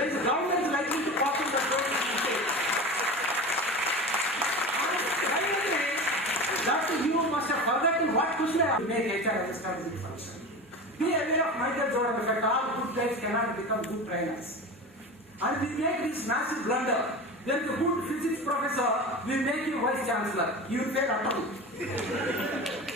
there is a government likely to pop in the road in state. Finally, Dr. You must have forgotten what question I make HR as a strategic function. Be aware of Michael Jordan effect. All good guys cannot become good trainers. And we make this massive blunder. Then the good physics professor will make you vice chancellor. You will fail utterly.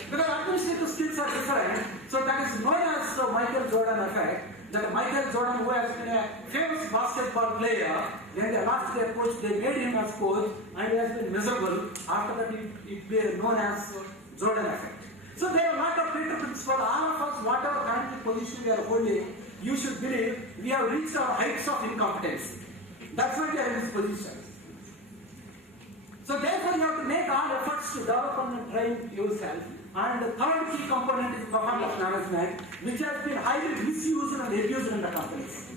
Because administrative skills are different. So that is known as the Michael Jordan effect. That Michael Jordan, who has been a famous basketball player, when they lost their coach, they made him as coach, and he has been miserable. After that, it became known as Jordan effect. So there are a lot of greater principles. All of us, whatever current position we are holding, you should believe we have reached our heights of incompetence. That's why we are in this position. So therefore, you have to make all efforts to develop and train yourself. And the third key component is performance management, which has been highly misused and abused in the companies.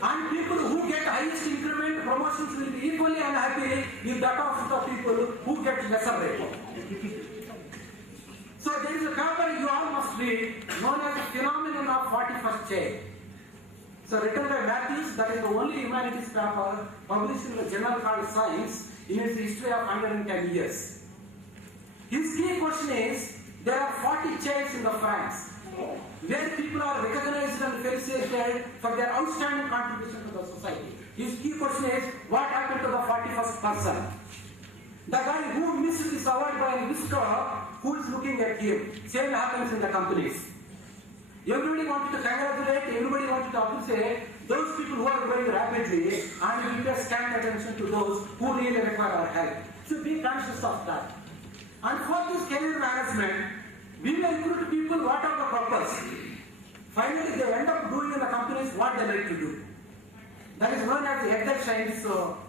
And people who get highest increment promotions will be equally unhappy if that of the people who get lesser rate. So there is a paper you all must read known as the phenomenon of 41st chair. So written by Matthews, that is the only humanities paper published in the journal called Science in its history of 110 years. His key question is, there are 40 chairs in the France where people are recognized and felicitated for their outstanding contribution to the society. His key question is, what happened to the 41st person? The guy who missed this award by a whisker, who is looking at him. Same happens in the companies. Everybody wanted to congratulate, everybody wanted to appreciate those people who are growing rapidly, and we pay scant attention to those who really require our help. So be conscious of that. And for this career management, we will recruit people what are the purpose. Finally, they end up doing in the companies what they like to do. That is known as the Edgar Schein's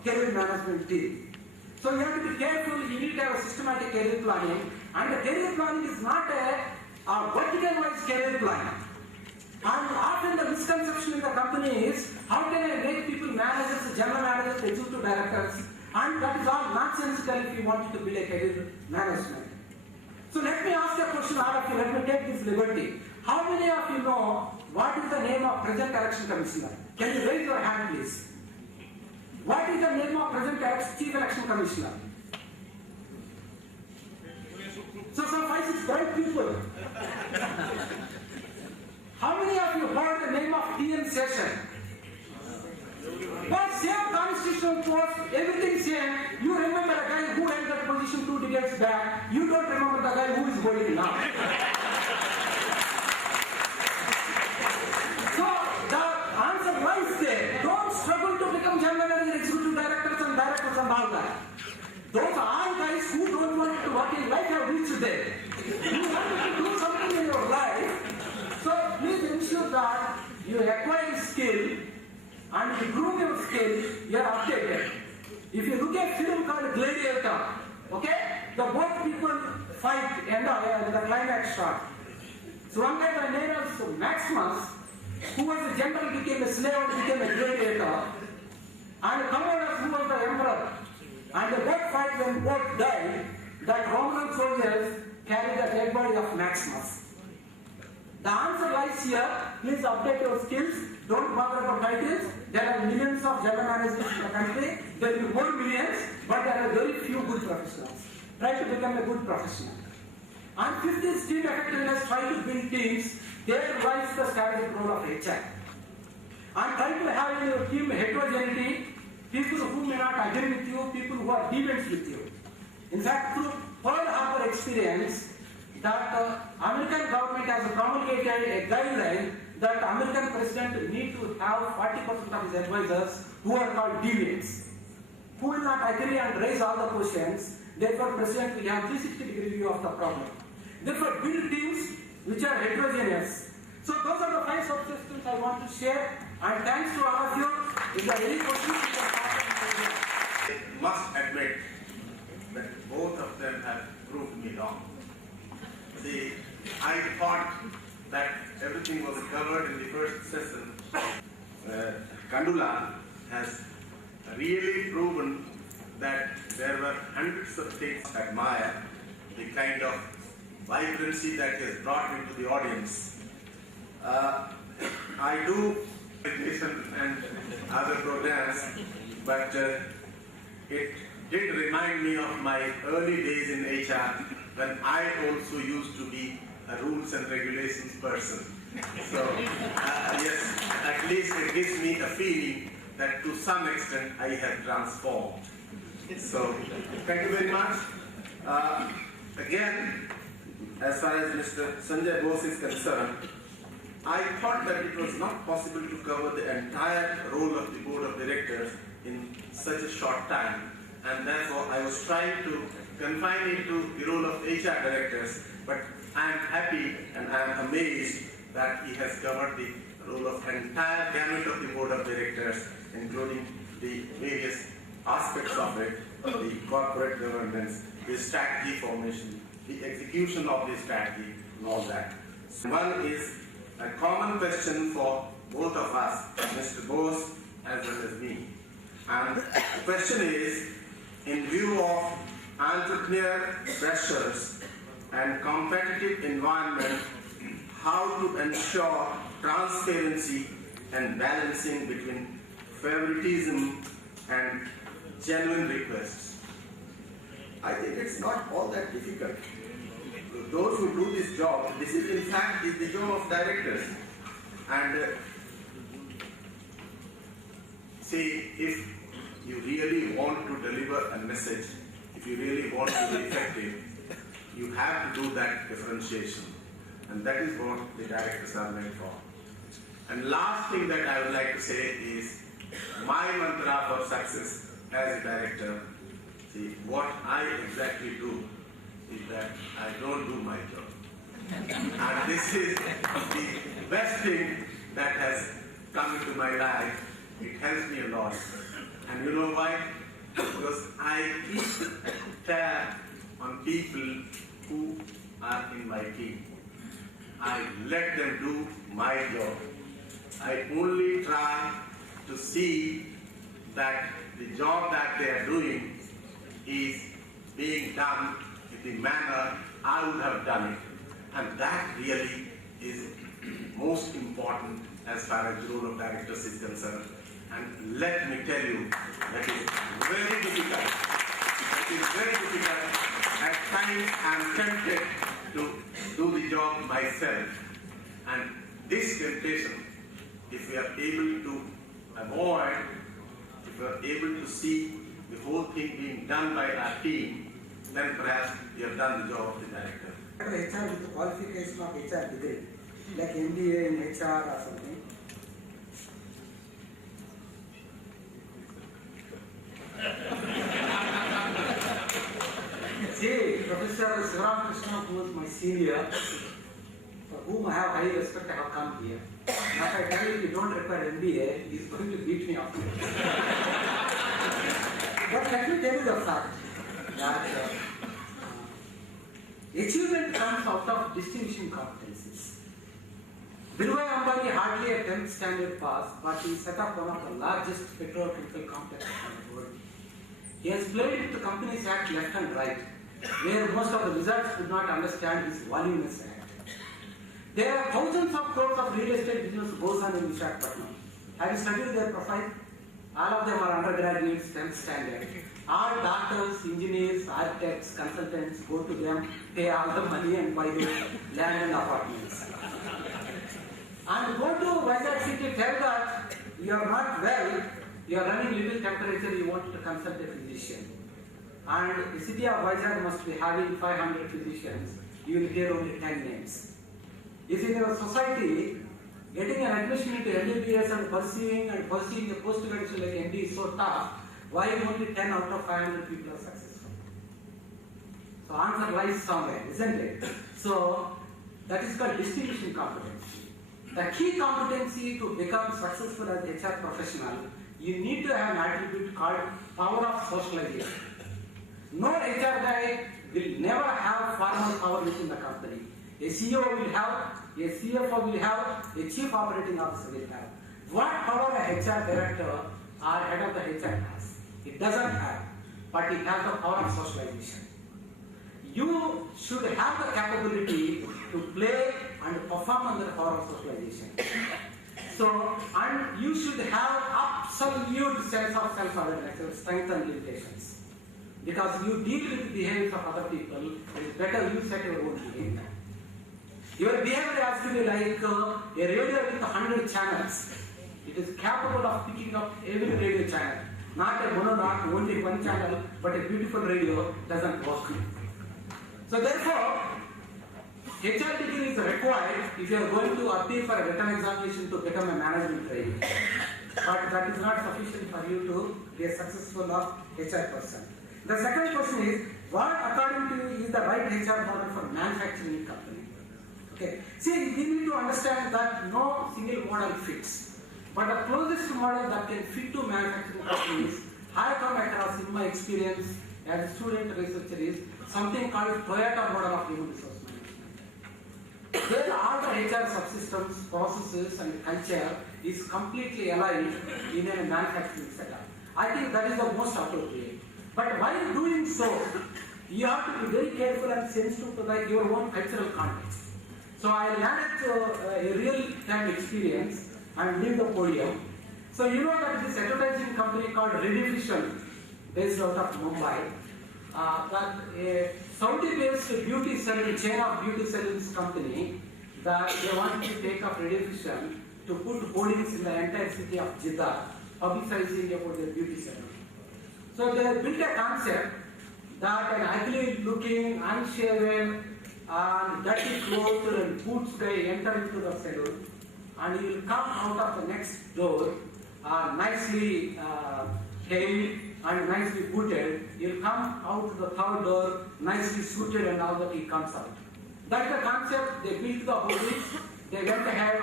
career management team. So you have to be careful, you need to have a systematic career planning. And the career planning is not a vertical-wise career plan. And often the misconception in the company is, how can I make people managers, general managers, executive directors? And that is all nonsensical if you want to build a career management. So let me ask a question, all of you, let me take this liberty. How many of you know what is the name of present election commissioner? Can you raise your hand, please? What is the name of present chief election commissioner? So some 5-6 bright people. How many of you heard the name of T.N. Session? But same constitutional post, everything same. You remember a guy who held that position 2 decades back. You don't remember the guy who is holding it now. So the answer lies there. Don't struggle to become general manager, executive directors and all that. Those are all guys who don't want to work in life have reached there. You want to do something in your life, so please ensure that you acquire skill and you groom your skill, you are updated. If you look at a film called Gladiator, okay, the both people fight and the climax shot. So one guy by name was Maximus, who was a general, became a slave and became a gladiator, and Commodus, who was the emperor. And they both fight, when both died, that Roman soldiers carried the dead body of Maximus. The answer lies here. Please update your skills. Don't bother about titles. There are millions of general managers in the country. There will be more millions, but there are very few good professionals. Try to become a good professional. And fifth is team effectiveness. Try to build teams. There lies the strategic role of HR. And try to have in your team heterogeneity. People who may not agree with you, people who are deviants with you. In fact, through Pearl Harbor experience, that American government has promulgated a guideline that American president need to have 40% of his advisors who are called deviants, who will not agree and raise all the questions. Therefore, president will have 360-degree view of the problem. Therefore, build teams which are heterogeneous. So those are the 5 subsystems I want to share. And thanks to all of you. If there are any questions, you can ask. I must admit that both of them have proved me wrong. See, I thought that everything was covered in the first session. Kandula has really proven that there were hundreds of things to admire, the kind of vibrancy that is brought into the audience. I do and other programs, but it did remind me of my early days in HR when I also used to be a rules and regulations person. So, yes, at least it gives me a feeling that to some extent I have transformed. So, thank you very much. Again, as far as Mr. Sanjay Bose is concerned, I thought that it was not possible to cover the entire role of the board of directors in such a short time, and therefore I was trying to confine it to the role of HR directors, but I am happy and I am amazed that he has covered the role of entire gamut of the board of directors, including the various aspects of it, the corporate governance, the strategy formation, the execution of the strategy, and all that. So one is a common question for both of us, Mr. Bose as well as me. And the question is, in view of entrepreneur pressures and competitive environment, how to ensure transparency and balancing between favoritism and genuine requests? I think it's not all that difficult. Those who do this job, this is in fact the job of directors. And see, if you really want to deliver a message, if you really want to be effective, you have to do that differentiation. And that is what the directors are made for. And last thing that I would like to say is, my mantra for success as a director, see, what I exactly do is that I don't do my job. And this is the best thing that has come into my life. It helps me a lot. And you know why? Because I keep tab on people who are in my team. I let them do my job. I only try to see that the job that they are doing is being done in the manner I would have done it. And that really is most important as far as the role of directors is concerned. And let me tell you, that is very difficult. It is very difficult. At times I am tempted to do the job myself. And this temptation, if we are able to avoid, if we are able to see the whole thing being done by our team, then perhaps we have done the job of the director. HR with the qualification of HR degree, like MBA in HR or something. See, Professor Sivaram Krishna, who was my senior, for whom I have high respect, I have come here. If I tell you don't require MBA, he is going to beat me up. But let me tell you the fact that achievement comes out of distinguishing competencies. Dhirubhai Ambani hardly a 10th standard pass, but he set up one of the largest petrochemical complexes in the world. He has played with the Companies Act left and right, where most of the wizards could not understand his voluminous act. There are thousands of crores of real estate business goes on in Visakhapatnam. Have you studied their profile? All of them are undergraduates, 10th standard. All doctors, engineers, architects, consultants go to them, pay all the money and buy the land and apartments. And go to Vizag city, tell that you are not well, you are running little temperature, you want to consult a physician. And the city of Vizag must be having 500 physicians, you will hear only 10 names. If in your society, getting an admission into MBBS and pursuing the post-graduation like MD is so tough, why only 10 out of 500 people are successful? So answer lies somewhere, isn't it? So that is called distinguishing competency. The key competency to become successful as an HR professional, you need to have an attribute called power of socialization. No HR guy will never have formal power within the company. A CEO will have, a CFO will have, a chief operating officer will have. What power a HR director or head of the HR has? It doesn't have, but it has the power of socialization. You should have the capability to play and perform under the power of socialization. So, and you should have absolute sense of self-awareness, your strengths and limitations. Because you deal with the behaviors of other people, it is better you set your own behavior. Your behavior has to be like a radio with 100 channels. It is capable of picking up every radio channel. Not a monarch, only one channel, but a beautiful radio doesn't work. So therefore, HR degree is required if you are going to appear for a written examination to become a management trainee. But that is not sufficient for you to be a successful HR person. The second question is, what according to you is the right HR model for manufacturing company? Okay. See, we need to understand that no single model fits. But the closest model that can fit to manufacturing companies, I come across in my experience as a student researcher is something called Toyota model of human resource management. Where all the HR subsystems, processes and culture is completely aligned in a manufacturing setup. I think that is the most appropriate. But while doing so, you have to be very careful and sensitive to your own cultural context. So I landed a real-time experience and leave the podium. So you know that this advertising company called Rediffusion, based out of Mumbai, that a Saudi-based beauty salon, chain of beauty salons company, that they want to take up Rediffusion to put hoardings in the entire city of Jeddah, publicizing about their beauty salon. So they built a concept that an ugly-looking, unshaven, and dirty clothes and boots guy enter into the salon, and he will come out of the next door, nicely hailed and nicely booted. He will come out the third door, nicely suited, and all that he comes out. That's the concept. They built the hoardings, they went ahead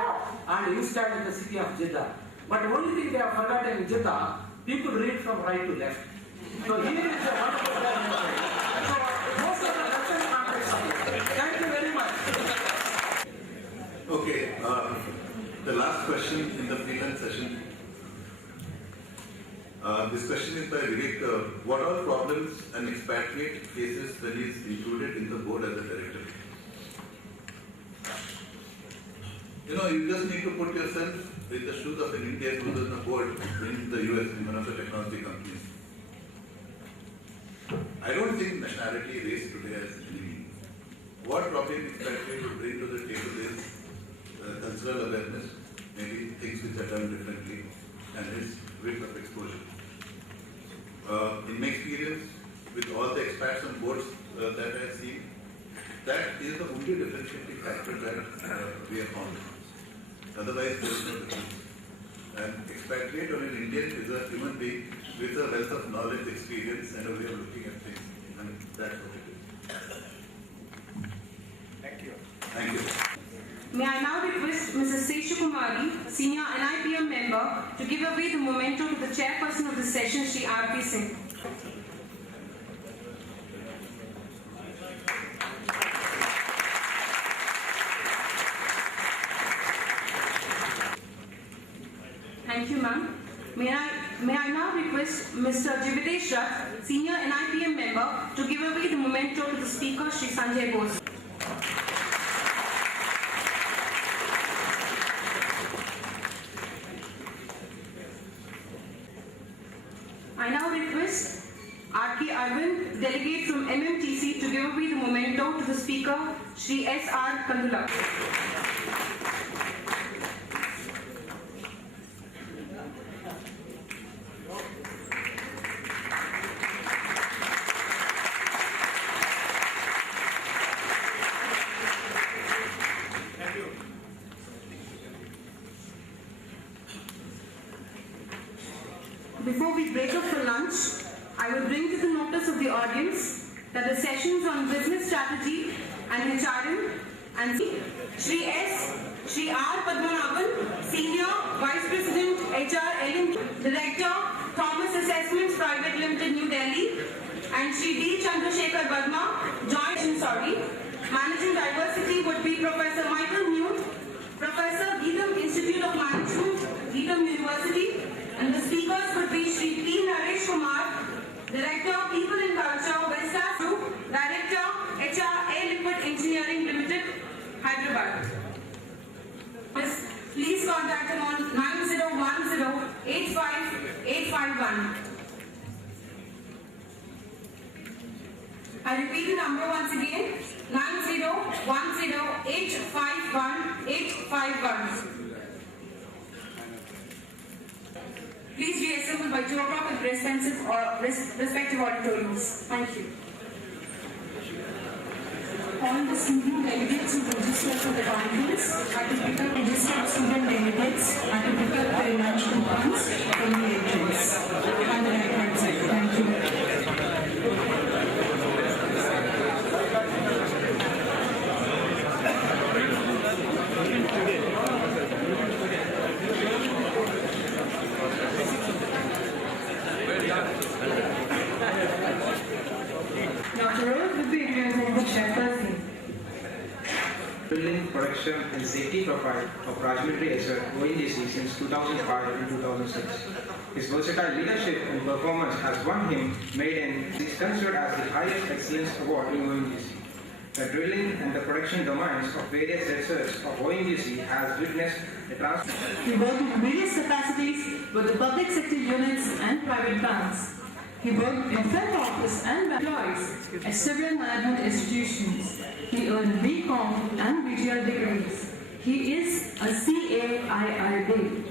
and installed in the city of Jeddah. But the only thing they have forgotten in Jeddah, people read from right to left. So here is the wonderful dimension. So most of the lesson context. Thank you very much. Okay, the last question in the freelance session. This question is by Vivek. What are problems an expatriate faces when he is included in the board as a director? You know, you just need to put yourself in the shoes of an Indian who is on a board in the US, in one of the technology companies. I don't think nationality race today has any meaning. What problem expatriate would bring to the table is cultural awareness, maybe things which are done differently, and his width of exposure. In my experience, with all the expats on boards that I have seen, that is the only differentiating factor that we have found. Otherwise, there is no difference. And expatriate or an Indian is a human being with a wealth of knowledge, experience, and a way of looking at things. And that's what it is. Thank you. Thank you. May I now request Mrs. Seshu Kumari, Senior NIPM member, to give away the memento to the chairperson of the session, Shri R.P. Singh. Thank you, ma'am. May I now request Mr. Jivitesh Rath, Senior NIPM member, to give away the memento to the speaker, Shri Sanjay Bose. I now request R.K. Arvind, delegate from MMTC, to give away the memento to the speaker, Shri S.R. Kandula. Before we break up for lunch, I will bring to the notice of the audience that the sessions on business strategy and HRM and Shri R. Padmanabhan, Senior Vice President HR LM, Director Thomas Assessments Private Limited, New Delhi, and Shri D. Chandrasekhar Verma, Joint Managing Diversity would be Professor Michael Newt, Professor Geetham Institute of Management, Geetham University, and the speakers would be Shri P. Naresh Kumar, Director People and Culture, Vestas Group, Director HRA Liquid Engineering Limited, Hyderabad. Please contact them on I repeat the number once again, 9010851851. Please reassemble by 2 o'clock at respective auditoriums. Thank you. All the student delegates who registered for the conference are to pick up registered student delegates are to pick up their lunch coupons from the entrance on the right hand side. Thank you. Dr. Rose will be introducing the chairperson. Drilling, production and safety profile of Rajahmundry SR ONGC since 2005 and 2006. His versatile leadership and performance has won him maiden. He is considered as the highest excellence award in ONGC. The drilling and the production domains of various sectors of ONGC has witnessed a transformation. He worked in various capacities with the public sector units and private banks. He worked in front office and employees at several management institutions. He earned BCom and BTR degrees. He is a CAIIB.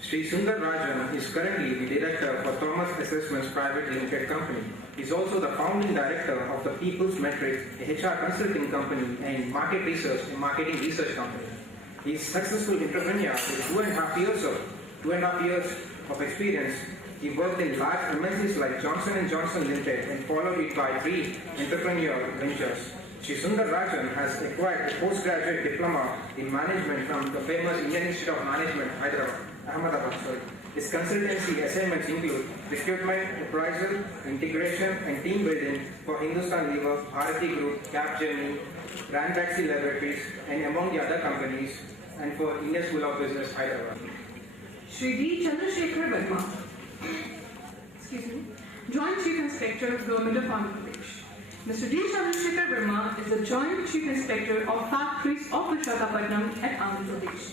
Sri Sundar Rajan is currently the director for Thomas Assessments Private Limited Company. He is also the founding director of the People's Metric, a HR consulting company and marketing research company. He is a successful entrepreneur with 2.5 years of experience. He worked in large MNCs like Johnson & Johnson Limited and followed it by 3 entrepreneurial ventures. Sri Sundar Rajan has acquired a postgraduate diploma in management from the famous Indian Institute of Management, Ahmedabad. His consultancy assignments include recruitment, appraisal, integration, and team building for Hindustan Lever, Bharati Group, Capgemini, Ranbaxy Laboratories, and among the other companies, and for Indian School of Business, Hyderabad. Shri D. Chandrasekhar Verma, Joint Chief Inspector of Government of Andhra Pradesh. Mr. D. Chandrasekhar Verma is the Joint Chief Inspector of Factories of Visakhapatnam at Andhra Pradesh.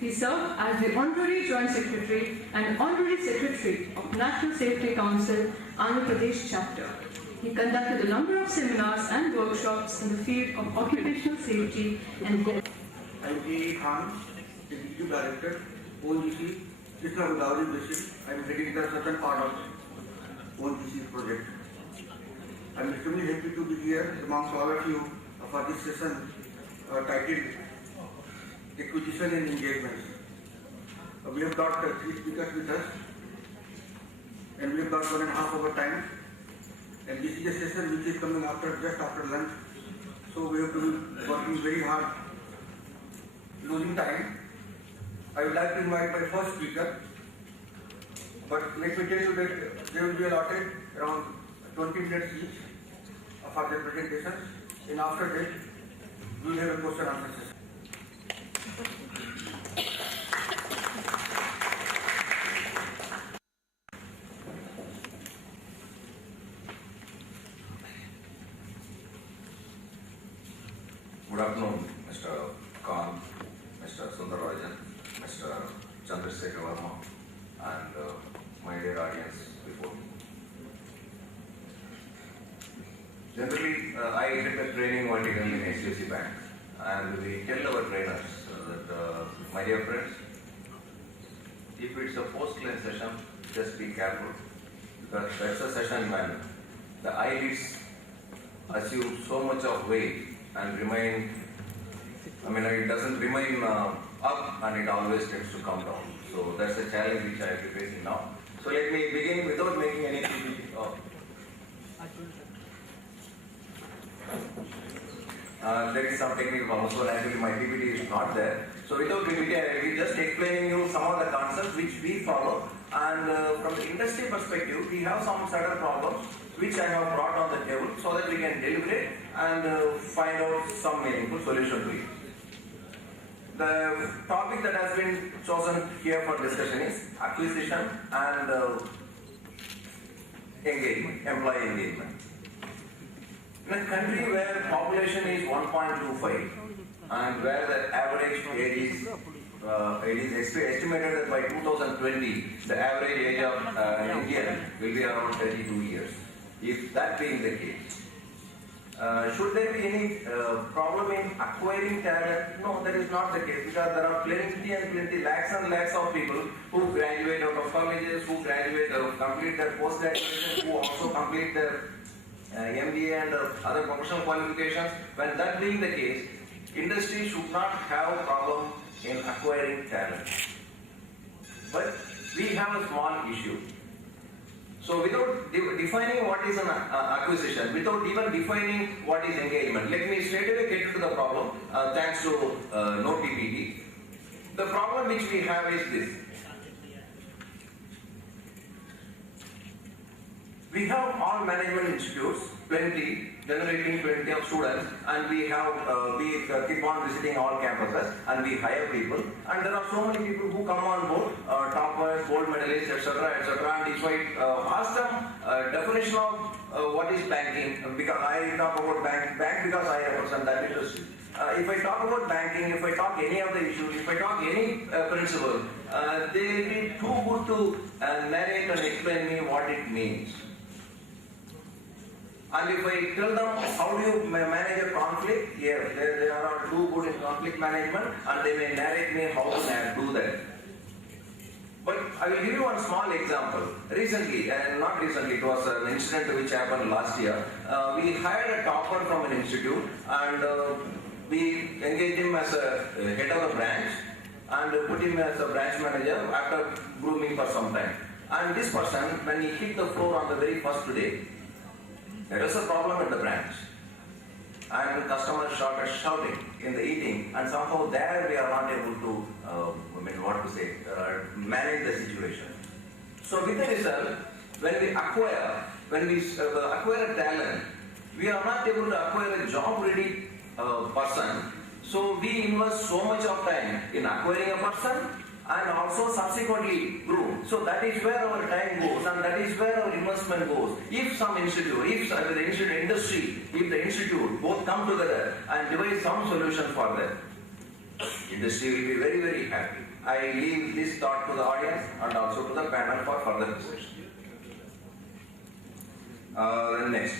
He served as the Honorary Joint Secretary and Honorary Secretary of National Safety Council, Andhra Pradesh Chapter. He conducted a number of seminars and workshops in the field of occupational safety and I am K. Khan, Executive Director, ONGC, Krishna Godavari Basin. I am heading the southern part of ONGC project. I am extremely happy to be here amongst all of you for this session titled Acquisition and Engagements. We have got 3 speakers with us and we have got 1.5 hour time. And this is a session which is coming just after lunch. So we have to be working very hard, losing time. I would like to invite my first speaker, but let me tell you that they will be allotted around 20 minutes each for their presentations, and after that we will have a question and answer session. Good afternoon, Mr. Khan, Mr. Sundar Rajan, Mr. Chandrasekhar Verma, and my dear audience before me. Generally, I did the training vertical in HDFC Bank, and we tell our trainers that, my dear friends, if it's a post-class session, just be careful, because that's a session when the eyelids assume so much of weight and remain, it doesn't remain up and it always tends to come down. So that's the challenge which I am facing now. So let me begin without making any PPT. There is some technical problem, so actually my PPT is not there. So without PPT, I will just explaining you some of the concepts which we follow. And from the industry perspective, we have some certain problems which I have brought on the table so that we can deliberate and find out some meaningful solution to it. The topic that has been chosen here for discussion is acquisition and engagement, employee engagement. In a country where population is 1.25 and where the average age is it is estimated that by 2020, the average age of Indian will be around 32 years. If that being the case, should there be any problem in acquiring talent? No, that is not the case, because there are plenty and plenty, lakhs and lakhs of people who graduate out of colleges, who graduate, complete their post-graduation, who also complete their MBA and other professional qualifications. When that being the case, industry should not have a problem in acquiring talent. But we have a small issue. So without defining what is an acquisition, without even defining what is engagement, let me straight away get to the problem, thanks to no PPT. The problem which we have is this. We have all management institutes, plenty, generating plenty of students, and we keep on visiting all campuses, and we hire people, and there are so many people who come on board, toppers, gold medalists, etc., etc. And if I ask them definition of what is banking, because I talk about bank because I represent that industry. If I talk about banking, if I talk any of the issues, if I talk any principle, they will be too good to narrate and explain me what it means. And if I tell them how do you manage a conflict, yes, they are too good in conflict management, and they may narrate me how to do that. But I will give you one small example. Recently, and not recently, it was an incident which happened last year. We hired a topper from an institute, and we engaged him as a head of the branch, and put him as a branch manager after grooming for some time. And this person, when he hit the floor on the very first day, there was a problem in the branch, and the customers started shouting in the eating, and somehow there we are not able to, manage the situation. So with the result, when we acquire talent, we are not able to acquire a job-ready person. So we invest so much of time in acquiring a person, and also subsequently grow. So that is where our time goes, and that is where our investment goes. If some institute, if the institute both come together and devise some solution for that, industry will be very, very happy. I leave this thought to the audience and also to the panel for further discussion. Next.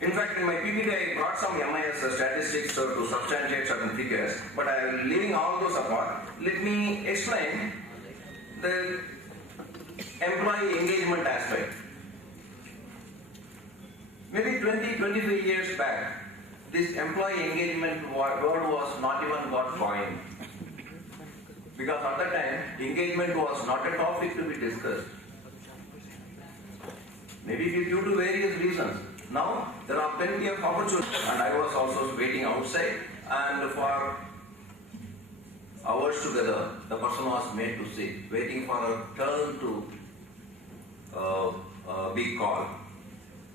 In fact, in my PPT, I brought some MIS statistics to substantiate certain figures, but I am leaving all those apart. Let me explain the employee engagement aspect. Maybe 20-25 years back, this employee engagement word was not even got coined. Because at that time, engagement was not a topic to be discussed. Maybe due to various reasons. Now, there are plenty of opportunities, and I was also waiting outside, and for hours together, the person was made to sit, waiting for a turn to be called,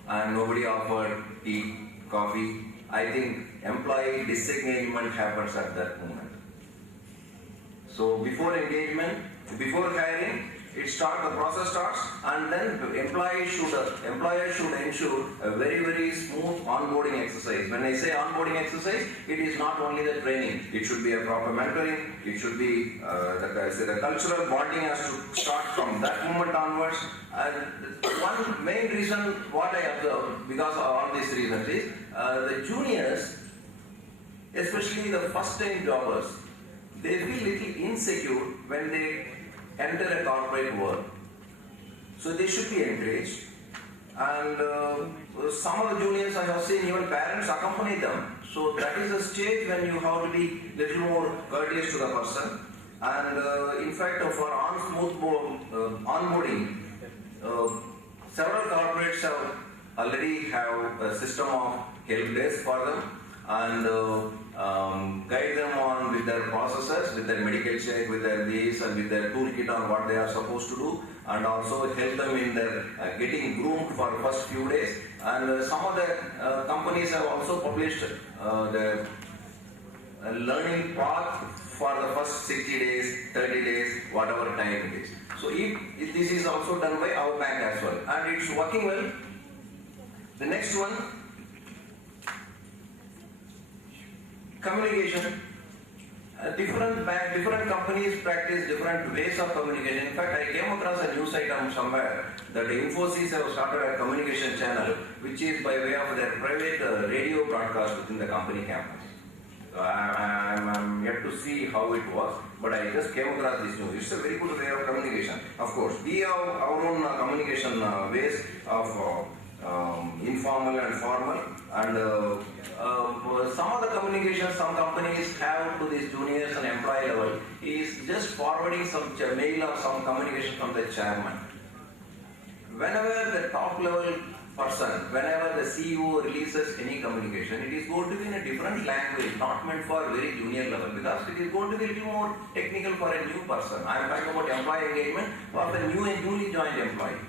and nobody offered tea, coffee. I think employee disengagement happens at that moment. So before engagement, before hiring, the process starts, and then the employer should ensure a very, very smooth onboarding exercise. When I say onboarding exercise, it is not only the training, it should be a proper mentoring, it should be the cultural bonding has to start from that moment onwards. And one main reason what I observed, because of all these reasons, is the juniors, especially the first time jobbers, they feel little insecure when they enter a corporate world. So they should be encouraged. And some of the juniors I have seen, even parents accompany them. So that is a stage when you have to be little more courteous to the person. And in fact, for onboarding, several corporates already have a system of help desk for them, and guide them on with their processes, with their medical check, with their this, and with their toolkit on what they are supposed to do, and also help them in their getting groomed for the first few days. And some of the companies have also published the learning path for the first 60 days, 30 days, whatever time it is. So if this is also done by our bank as well, and it's working well. The next one, different companies practice different ways of communication. In fact, I came across a news item somewhere that Infosys have started a communication channel, which is by way of their private radio broadcast within the company campus. So I'm yet to see how it works, but I just came across this news. It's a very good way of communication. Of course, we have our own communication ways of informal and formal, and some of the communication some companies have to these juniors and employee level is just forwarding some mail or some communication from the chairman. Whenever the top level person, whenever the CEO releases any communication, it is going to be in a different language, not meant for very junior level, because it is going to be a little more technical for a new person. I am talking about employee engagement for the newly joined employee.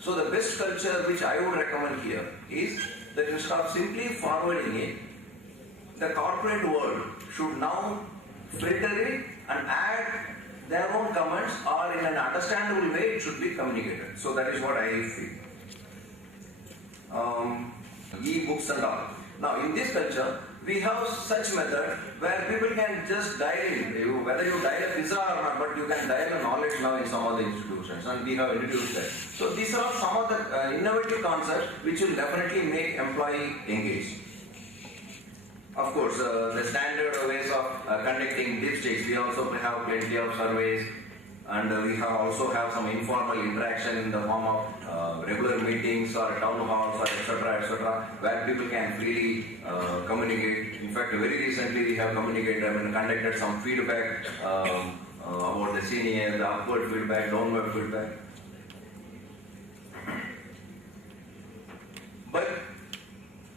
So the best culture which I would recommend here is that instead of simply forwarding it, the corporate world should now filter it and add their own comments, or in an understandable way it should be communicated. So that is what I feel. E-books and all. Now in this culture, we have such method where people can just dial in, whether you dial a visa or not, but you can dial a knowledge now in some of the institutions, and we have introduced that. So these are some of the innovative concepts which will definitely make employee engaged. Of course, the standard ways of conducting dipsticks, we also have plenty of surveys, and we also have some informal interaction in the form of regular meetings or town halls or etc., where people can freely communicate. In fact, very recently we have conducted some feedback about the senior, the upward feedback, downward feedback. But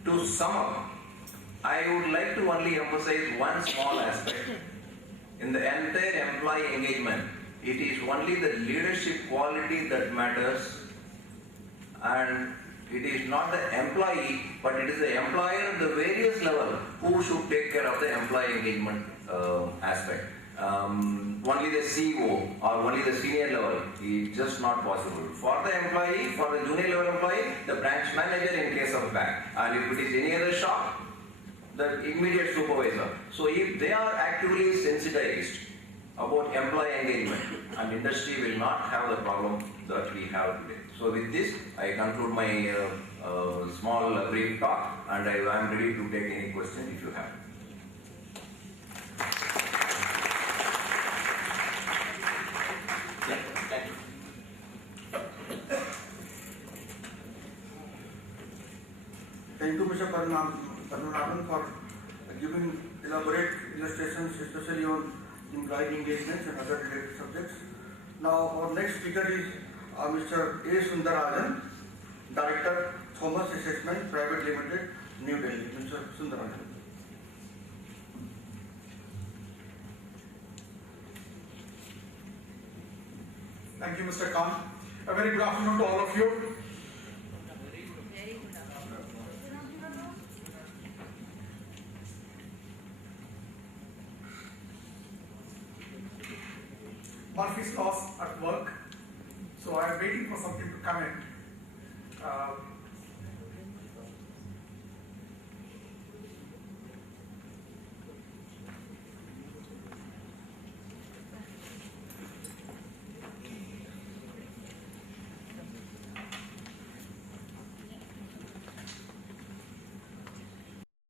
to sum up, I would like to only emphasize one small aspect. In the entire employee engagement, it is only the leadership quality that matters, and it is not the employee, but it is the employer at the various level who should take care of the employee engagement aspect. Only the CEO or only the senior level is just not possible. For the employee, for the junior level employee, the branch manager in case of bank, and if it is any other shop, the immediate supervisor. So if they are actively sensitized about employee engagement, and industry will not have the problem that we have today. So with this, I conclude my small brief talk, and I am ready to take any question if you have. Yeah, thank you. Thank you, Mr. Padmanabhan, for giving elaborate illustrations, especially on employee engagements and other related subjects. Now, our next speaker is Mr. A. Sundarajan, Director, Thomas Assessment Private Limited, New Delhi. Mr. Sundarajan. Thank you, Mr. Khan. A very good afternoon to all of you. Murphy's laws at work. So I am waiting for something to come in.